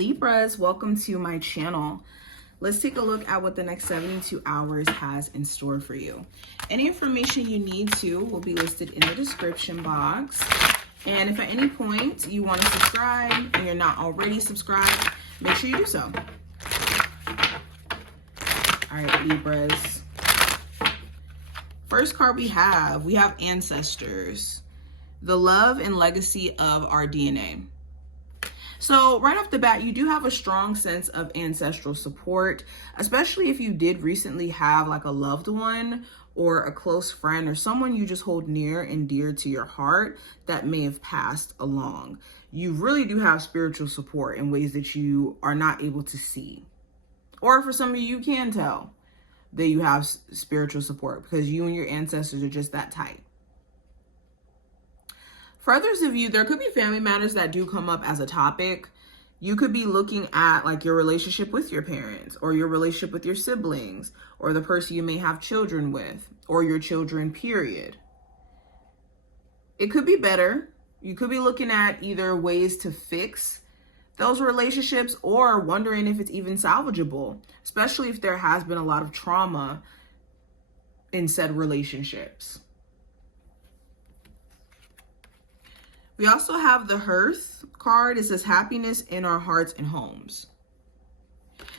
Libras, welcome to my channel. Let's take a look at what the next 72 hours has in store for you. Any information you need to will be listed in the description box. And if at any point you want to subscribe and you're not already subscribed, make sure you do so. All right, Libras. First card we have ancestors, the love and legacy of our DNA. So right off the bat, you do have a strong sense of ancestral support, especially if you did recently have like a loved one or a close friend or someone you just hold near and dear to your heart that may have passed along. You really do have spiritual support in ways that you are not able to see. Or for some of you can tell that you have spiritual support because you and your ancestors are just that tight. For others of you, there could be family matters that do come up as a topic. You could be looking at like your relationship with your parents or your relationship with your siblings or the person you may have children with or your children, period. It could be better. You could be looking at either ways to fix those relationships or wondering if it's even salvageable, especially if there has been a lot of trauma in said relationships. We also have the Hearth card. It says happiness in our hearts and homes.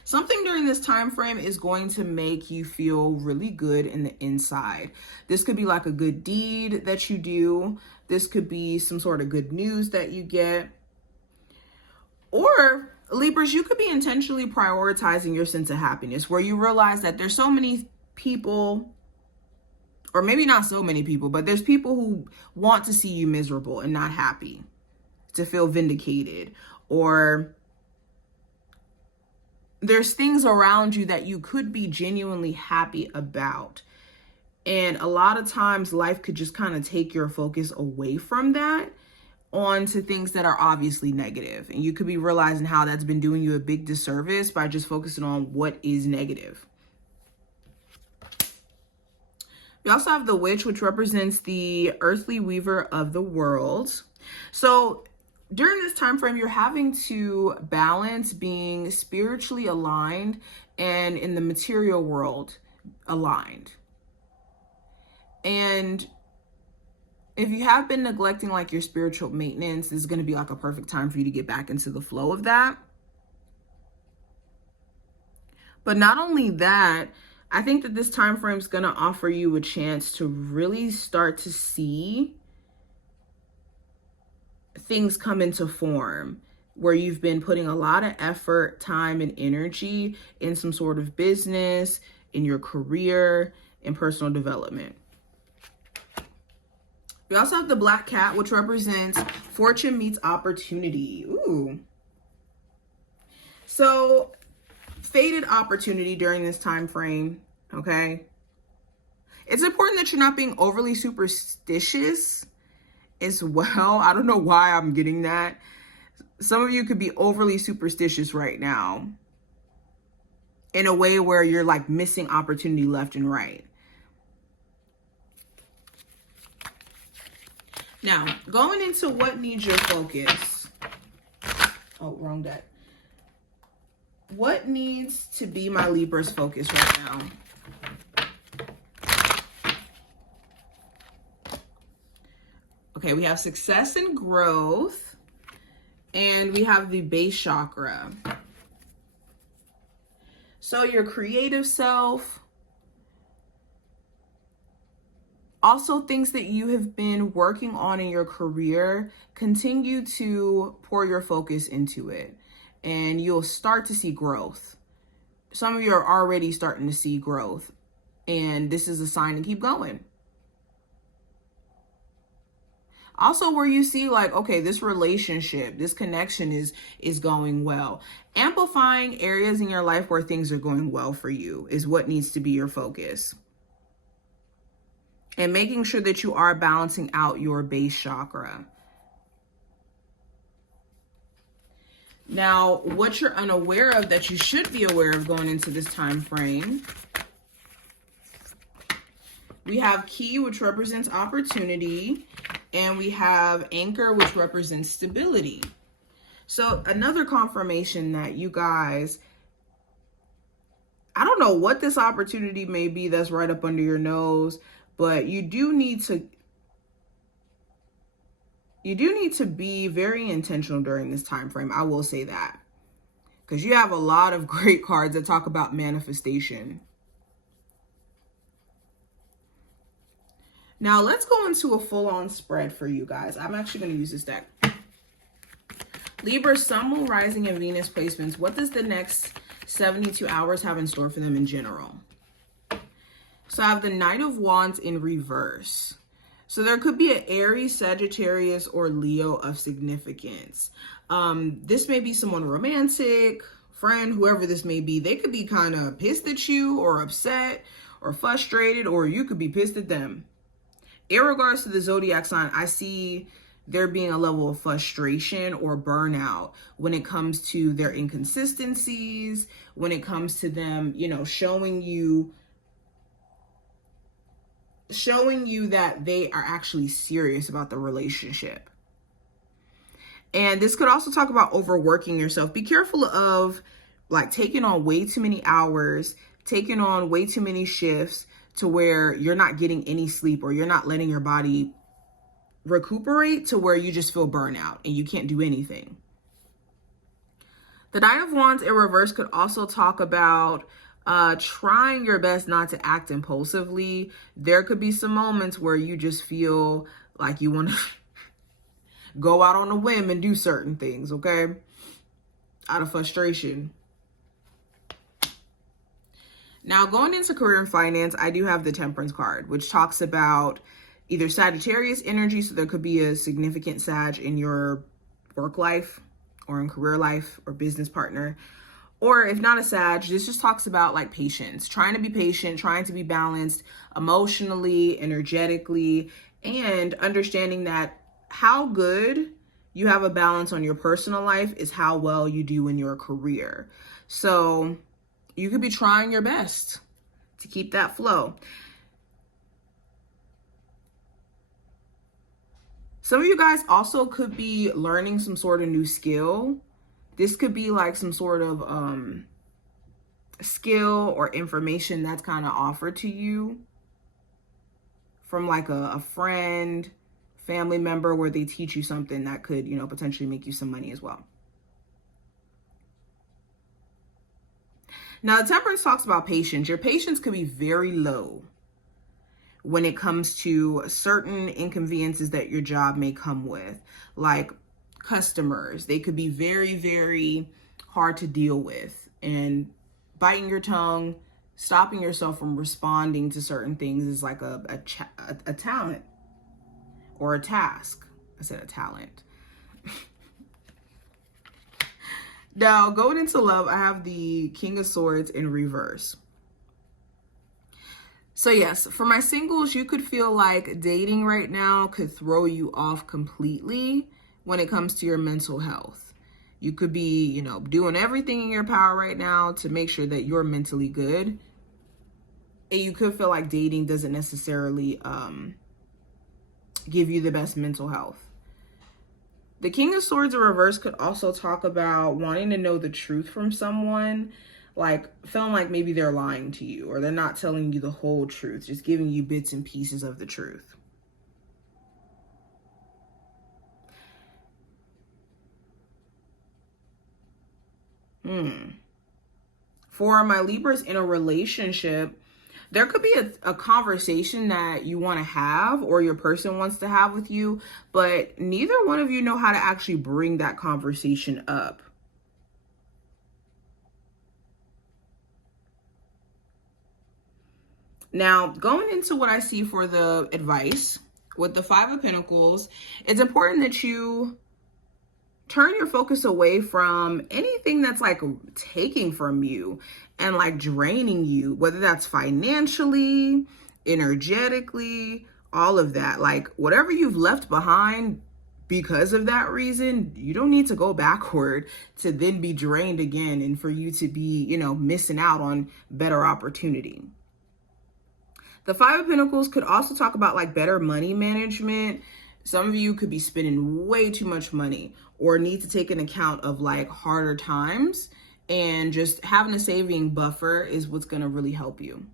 Something during this time frame is going to make you feel really good in the inside. This could be like a good deed that you do. This could be some sort of good news that you get. Or Libras, you could be intentionally prioritizing your sense of happiness where you realize that there's so many people, or maybe not so many people, but there's people who want to see you miserable and not happy, to feel vindicated, or there's things around you that you could be genuinely happy about. And a lot of times life could just kind of take your focus away from that onto things that are obviously negative. And you could be realizing how that's been doing you a big disservice by just focusing on what is negative. We also have the Witch, which represents the earthly weaver of the world. So during this time frame, you're having to balance being spiritually aligned and in the material world aligned. And if you have been neglecting like your spiritual maintenance, this is going to be like a perfect time for you to get back into the flow of that. But not only that, I think that this time frame is going to offer you a chance to really start to see things come into form where you've been putting a lot of effort, time, and energy in some sort of business, in your career, in personal development. We also have the Black Cat, which represents fortune meets opportunity. Ooh. So faded opportunity during this time frame, okay? It's important that you're not being overly superstitious as well. I don't know why I'm getting that. Some of you could be overly superstitious right now in a way where you're like missing opportunity left and right. Now, going into what needs your focus. Oh, wrong deck. What needs to be my Libra's focus right now? Okay, we have success and growth, and we have the base chakra. So your creative self, also things that you have been working on in your career, continue to pour your focus into it. And you'll start to see growth. Some of you are already starting to see growth. And this is a sign to keep going. Also where you see like, okay, this relationship, this connection is going well. Amplifying areas in your life where things are going well for you is what needs to be your focus. And making sure that you are balancing out your base chakra. Now, what you're unaware of that you should be aware of going into this time frame. We have Key, which represents opportunity, and we have Anchor, which represents stability. So another confirmation that you guys, I don't know what this opportunity may be that's right up under your nose, but you do need to be very intentional during this time frame. I will say that, because you have a lot of great cards that talk about manifestation. Now let's go into a full-on spread for you guys. I'm actually going to use this deck. Libra, Sun, Moon, Rising, and Venus placements. What does the next 72 hours have in store for them in general? So I have the Knight of Wands in reverse. So there could be an Aries, Sagittarius, or Leo of significance. This may be someone romantic, friend, whoever this may be. They could be kind of pissed at you or upset or frustrated, or you could be pissed at them. In regards to the zodiac sign, I see there being a level of frustration or burnout when it comes to their inconsistencies, when it comes to them, you know, showing you that they are actually serious about the relationship. And this could also talk about overworking yourself. Be careful of like taking on way too many hours, taking on way too many shifts to where you're not getting any sleep, or you're not letting your body recuperate to where you just feel burnout and you can't do anything. The Knight of Wands in reverse could also talk about trying your best not to act impulsively. There could be some moments where you just feel like you want to go out on a whim and do certain things, okay? Out of frustration. Now, going into career and finance, I do have the Temperance card, which talks about either Sagittarius energy, so there could be a significant Sag in your work life or in career life or business partner. Or if not a Sag, this just talks about like patience, trying to be patient, trying to be balanced emotionally, energetically, and understanding that how good you have a balance on your personal life is how well you do in your career. So you could be trying your best to keep that flow. Some of you guys also could be learning some sort of new skill. This could be like some sort of skill or information that's kind of offered to you from like a friend, family member, where they teach you something that could, you know, potentially make you some money as well. Now, the Temperance talks about patience. Your patience could be very low when it comes to certain inconveniences that your job may come with, like customers. They could be very, very hard to deal with, and biting your tongue, stopping yourself from responding to certain things is like a talent or a task. I said a talent. Now, going into love, I have the King of Swords in reverse. So yes, for my singles, you could feel like dating right now could throw you off completely when it comes to your mental health. You could be, you know, doing everything in your power right now to make sure that you're mentally good. And you could feel like dating doesn't necessarily give you the best mental health. The King of Swords in reverse could also talk about wanting to know the truth from someone, like feeling like maybe they're lying to you or they're not telling you the whole truth, just giving you bits and pieces of the truth. For my Libras in a relationship, there could be a conversation that you want to have or your person wants to have with you, but neither one of you know how to actually bring that conversation up. Now, going into what I see for the advice with the Five of Pentacles, it's important that you turn your focus away from anything that's like taking from you and like draining you, whether that's financially, energetically, all of that. Like whatever you've left behind because of that reason, you don't need to go backward to then be drained again and for you to be, you know, missing out on better opportunity. The Five of Pentacles could also talk about like better money management. Some of you could be spending way too much money or need to take an account of like harder times, and just having a saving buffer is what's going to really help you.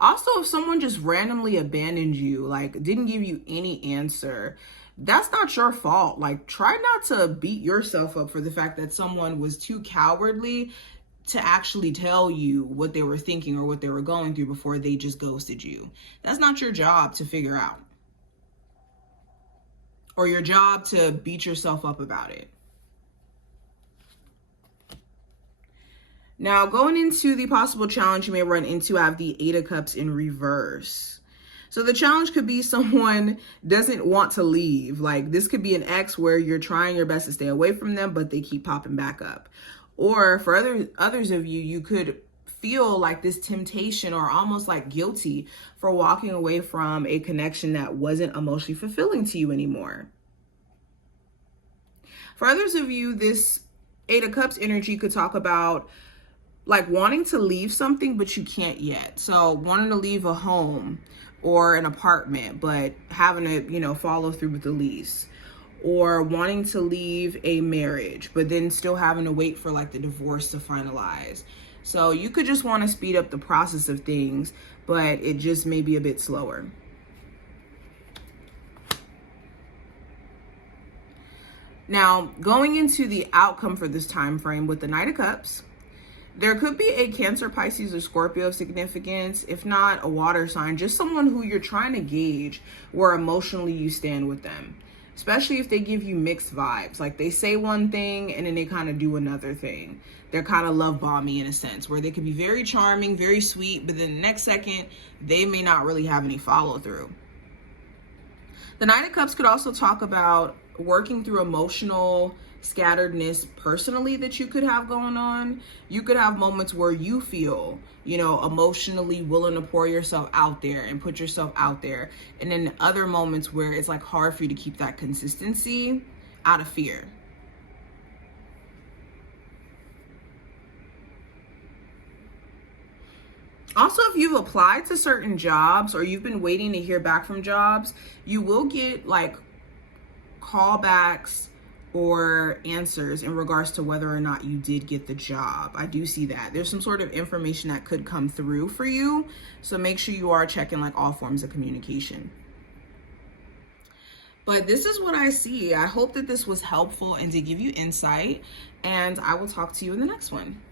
Also, if someone just randomly abandoned you, like didn't give you any answer, that's not your fault. Like, try not to beat yourself up for the fact that someone was too cowardly to actually tell you what they were thinking or what they were going through before they just ghosted you. That's not your job to figure out, or your job to beat yourself up about it. Now, going into the possible challenge you may run into, I have the Eight of Cups in reverse. So the challenge could be someone doesn't want to leave. Like, this could be an ex where you're trying your best to stay away from them, but they keep popping back up. Or for others of you, you could feel like this temptation or almost like guilty for walking away from a connection that wasn't emotionally fulfilling to you anymore. For others of you, this Eight of Cups energy could talk about like wanting to leave something, but you can't yet. So wanting to leave a home or an apartment, but having to, follow through with the lease. Or wanting to leave a marriage, but then still having to wait for like the divorce to finalize. So you could just want to speed up the process of things, but it just may be a bit slower. Now, going into the outcome for this time frame with the Knight of Cups, there could be a Cancer, Pisces, or Scorpio of significance. If not, a water sign, just someone who you're trying to gauge where emotionally you stand with them. Especially if they give you mixed vibes. Like, they say one thing and then they kind of do another thing. They're kind of love bombing in a sense, where they could be very charming, very sweet, but then the next second, they may not really have any follow through. The Knight of Cups could also talk about working through emotional scatteredness personally that you could have going on. You could have moments where you feel, emotionally willing to pour yourself out there and put yourself out there. And then other moments where it's like hard for you to keep that consistency out of fear. Also, if you've applied to certain jobs or you've been waiting to hear back from jobs, you will get like callbacks or answers in regards to whether or not you did get the job. I do see that. There's some sort of information that could come through for you. So make sure you are checking like all forms of communication. But this is what I see. I hope that this was helpful and to give you insight. And I will talk to you in the next one.